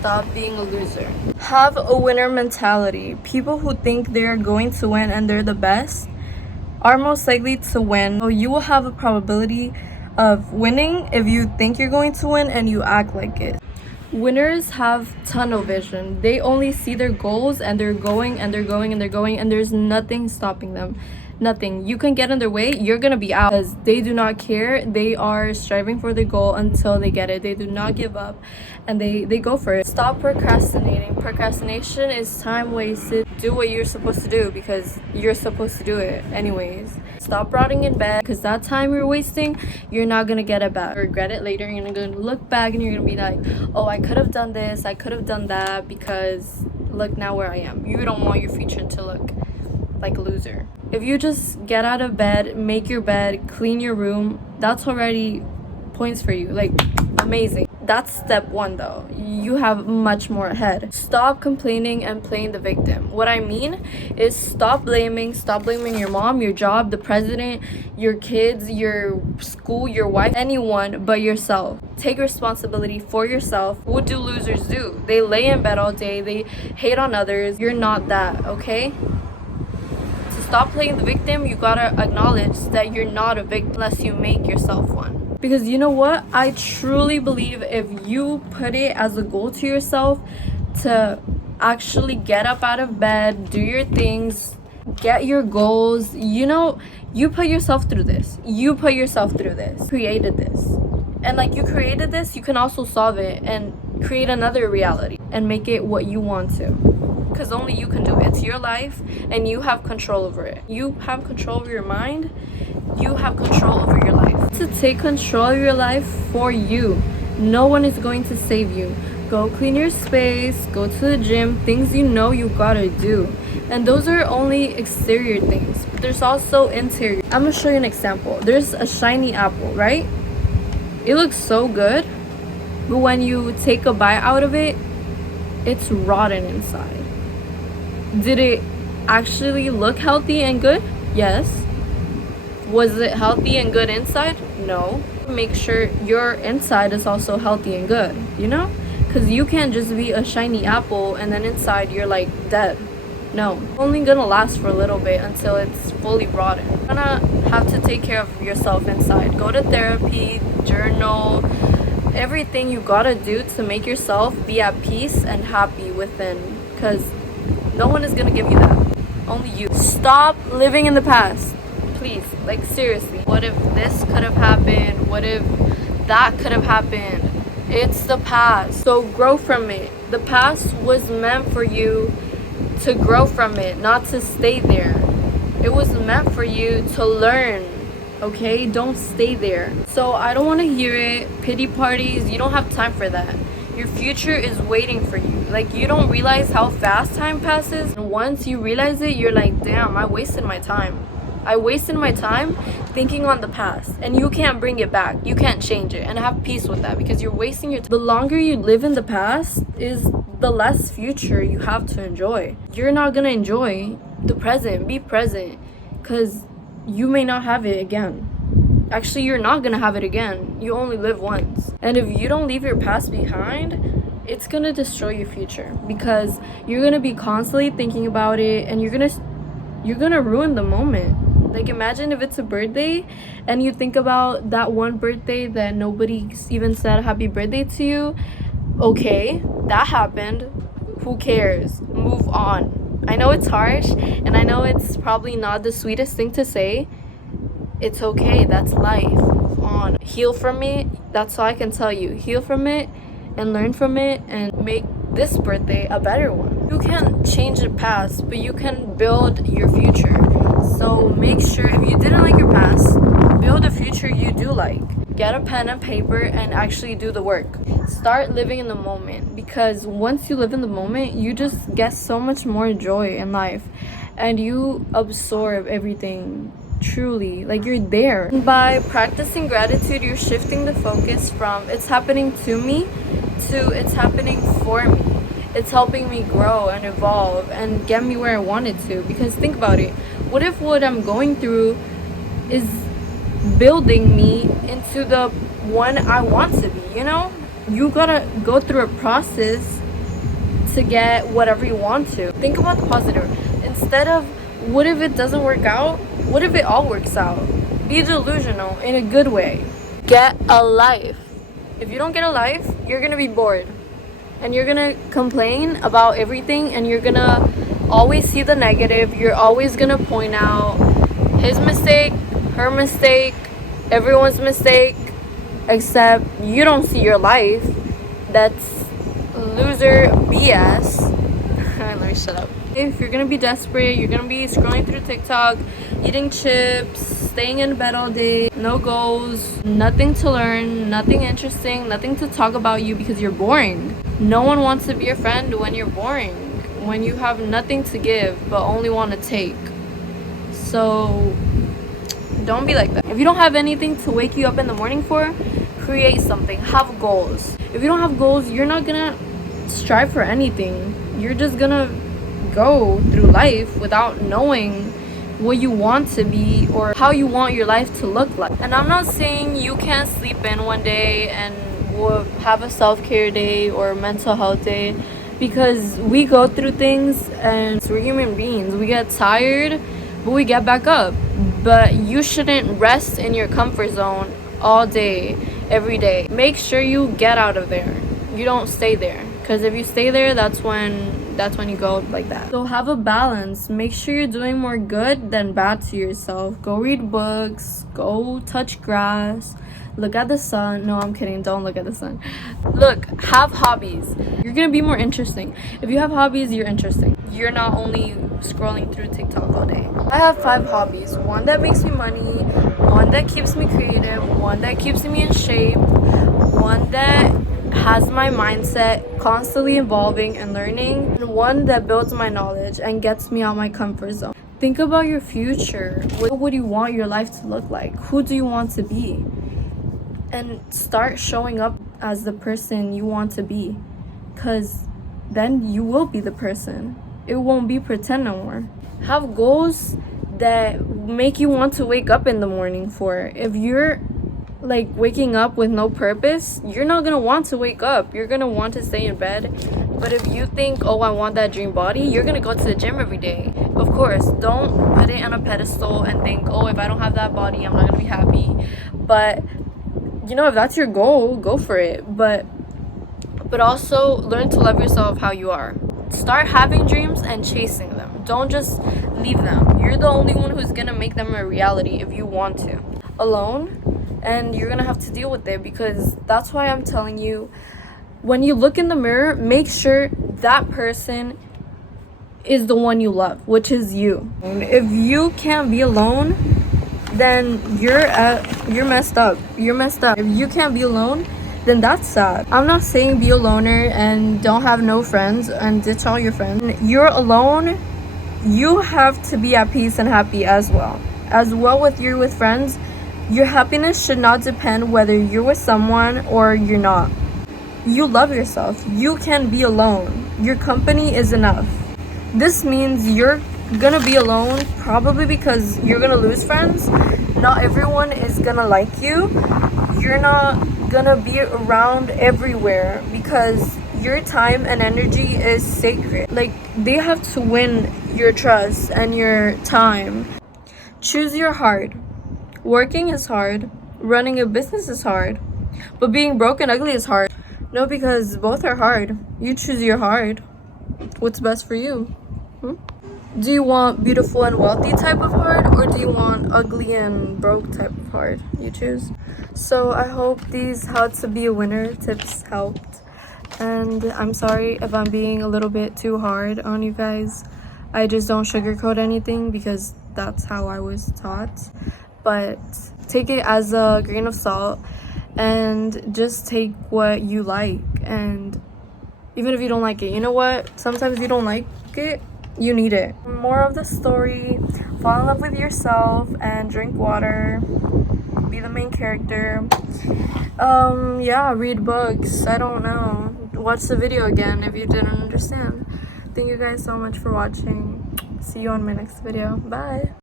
Stop being a loser. Have a winner mentality. People who think they're going to win and they're the best are most likely to win. So you will have a probability of winning if you think you're going to win and you act like it. Winners have tunnel vision. They only see their goals and they're going and they're going and they're going, and there's nothing stopping them. Nothing. You can get in their way, you're gonna be out, because they do not care. They are striving for their goal until they get it. They do not give up and they go for it. Stop procrastinating. Procrastination is time wasted. Do what you're supposed to do because you're supposed to do it anyways. Stop rotting in bed, because that time you're wasting, you're not gonna get it back. Regret it later. You're gonna look back and you're gonna be like, oh, I could have done this, I could have done that, because look now where I am. You don't want your future to look like a loser. If you just get out of bed, make your bed, clean your room, that's already points for you. Like, amazing. That's step one though. You have much more ahead. Stop complaining and playing the victim. What I mean is stop blaming your mom, your job, the president, your kids, your school, your wife, anyone but yourself. Take responsibility for yourself. What do losers do? They lay in bed all day, they hate on others. You're not that, okay? Stop playing the victim. You gotta acknowledge that you're not a victim unless you make yourself one. Because you know what? I truly believe if you put it as a goal to yourself to actually get up out of bed, do your things, get your goals, you know, you put yourself through this. You put yourself through this. Created this. And like you created this, you can also solve it and create another reality and make it what you want to. Because only you can do it. It's your life and you have control over it. You have control over your mind. You have control over your life. To take control of your life for you. No one is going to save you. Go clean your space, go to the gym, things you know you gotta do. And those are only exterior things. But there's also interior. I'm gonna show you an example. There's a shiny apple, right? It looks so good, but when you take a bite out of it, it's rotten inside. Did it actually look healthy and good? Yes. Was it healthy and good inside? No. Make sure your inside is also healthy and good, you know? Because you can't just be a shiny apple and then inside you're like dead. No. Only gonna last for a little bit until it's fully rotten. You're gonna have to take care of yourself inside. Go to therapy, journal, everything you gotta do to make yourself be at peace and happy within. Because no one is gonna give you that. Only you. Stop living in the past. Please. Like, seriously. What if this could have happened? What if that could have happened? It's the past. So grow from it. The past was meant for you to grow from it, not to stay there. It was meant for you to learn. Okay? Don't stay there. So I don't want to hear it. Pity parties. You don't have time for that. Your future is waiting for you. Like, you don't realize how fast time passes. And once you realize it, you're like, damn, I wasted my time. I wasted my time thinking on the past. And you can't bring it back. You can't change it. And have peace with that, because you're wasting your time. The longer you live in the past is the less future you have to enjoy. You're not gonna enjoy the present. Be present, because you may not have it again. Actually, you're not gonna have it again. You only live once. And if you don't leave your past behind, it's gonna destroy your future, because you're gonna be constantly thinking about it, and you're gonna ruin the moment. Like, imagine if it's a birthday and you think about that one birthday that nobody even said happy birthday to you. Okay, that happened. Who cares? Move on. I know it's harsh and I know it's probably not the sweetest thing to say. It's okay. That's life. Move on. Heal from it. That's all I can tell you. Heal from it and learn from it and make this birthday a better one. You can't change the past, but you can build your future. So make sure, if you didn't like your past, build a future you do like. Get a pen and paper and actually do the work. Start living in the moment, because once you live in the moment, you just get so much more joy in life and you absorb everything. Truly, like, you're there. By practicing gratitude, you're shifting the focus from it's happening to me to it's happening for me. It's helping me grow and evolve and get me where I wanted to. Because think about it, what if what I'm going through is building me into the one I want to be, you know? You gotta go through a process to get whatever you want to. Think about the positive. Instead of, what if it doesn't work out? What if it all works out? Be delusional in a good way. Get a life. If you don't get a life, you're gonna be bored. And you're gonna complain about everything, and you're gonna always see the negative. You're always gonna point out his mistake, her mistake, everyone's mistake, except you don't see your life. That's loser BS. Let me shut up. If you're gonna be desperate, you're gonna be scrolling through TikTok, eating chips, staying in bed all day, no goals, nothing to learn, nothing interesting, nothing to talk about you because you're boring. No one wants to be your friend when you're boring, when you have nothing to give but only want to take. So don't be like that. If you don't have anything to wake you up in the morning for, create something. Have goals. If you don't have goals, you're not gonna strive for anything. You're just gonna go through life without knowing what you want to be or how you want your life to look like. And I'm not saying you can't sleep in one day and we'll have a self-care day or mental health day, because we go through things and we're human beings. We get tired, but we get back up. But you shouldn't rest in your comfort zone all day, every day. Make sure you get out of there. You don't stay there, because if you stay there, that's when you go like that. So have a balance. Make sure you're doing more good than bad to yourself. Go read books, go touch grass, look at the sun. No, I'm kidding, don't look at the sun. Look, have hobbies. You're gonna be more interesting. If you have hobbies, you're interesting. You're not only scrolling through TikTok all day. I have 5 hobbies. One that makes me money, one that keeps me creative, one that keeps me in shape, one that has my mindset constantly evolving and learning, and one that builds my knowledge and gets me out my comfort zone. Think about your future. What would you want your life to look like? Who do you want to be? And start showing up as the person you want to be, because then you will be the person. It won't be pretend no more. Have goals that make you want to wake up in the morning for. If you're like waking up with no purpose, you're not gonna want to wake up. You're gonna want to stay in bed. But if you think, oh, I want that dream body, you're gonna go to the gym every day. Of course, don't put it on a pedestal and think, oh, if I don't have that body, I'm not gonna be happy. But you know, if that's your goal, go for it. But also learn to love yourself how you are. Start having dreams and chasing them. Don't just leave them. You're the only one who's gonna make them a reality if you want to. Alone, and you're gonna have to deal with it, because that's why I'm telling you, when you look in the mirror, make sure that person is the one you love, which is you. If you can't be alone, then you're messed up. You're messed up. If you can't be alone, then that's sad. I'm not saying be a loner and don't have no friends and ditch all your friends. When you're alone, you have to be at peace and happy as well. As well with friends, your happiness should not depend whether you're with someone or you're not. You love yourself. You can be alone. Your company is enough. This means you're gonna be alone probably because you're gonna lose friends. Not everyone is gonna like you. You're not gonna be around everywhere because your time and energy is sacred. Like, they have to win your trust and your time. Choose your heart. Working is hard. Running a business is hard. But being broke and ugly is hard. No, because both are hard. You choose your heart. What's best for you? Do you want beautiful and wealthy type of heart, or do you want ugly and broke type of heart? You choose. So I hope these how to be a winner tips helped. And I'm sorry if I'm being a little bit too hard on you guys. I just don't sugarcoat anything because that's how I was taught. But take it as a grain of salt and just take what you like. And even if you don't like it, you know what? Sometimes you don't like it, you need it. More of the story: fall in love with yourself and drink water. Be the main character. Yeah, read books. I don't know. Watch the video again if you didn't understand. Thank you guys so much for watching. See you on my next video. Bye.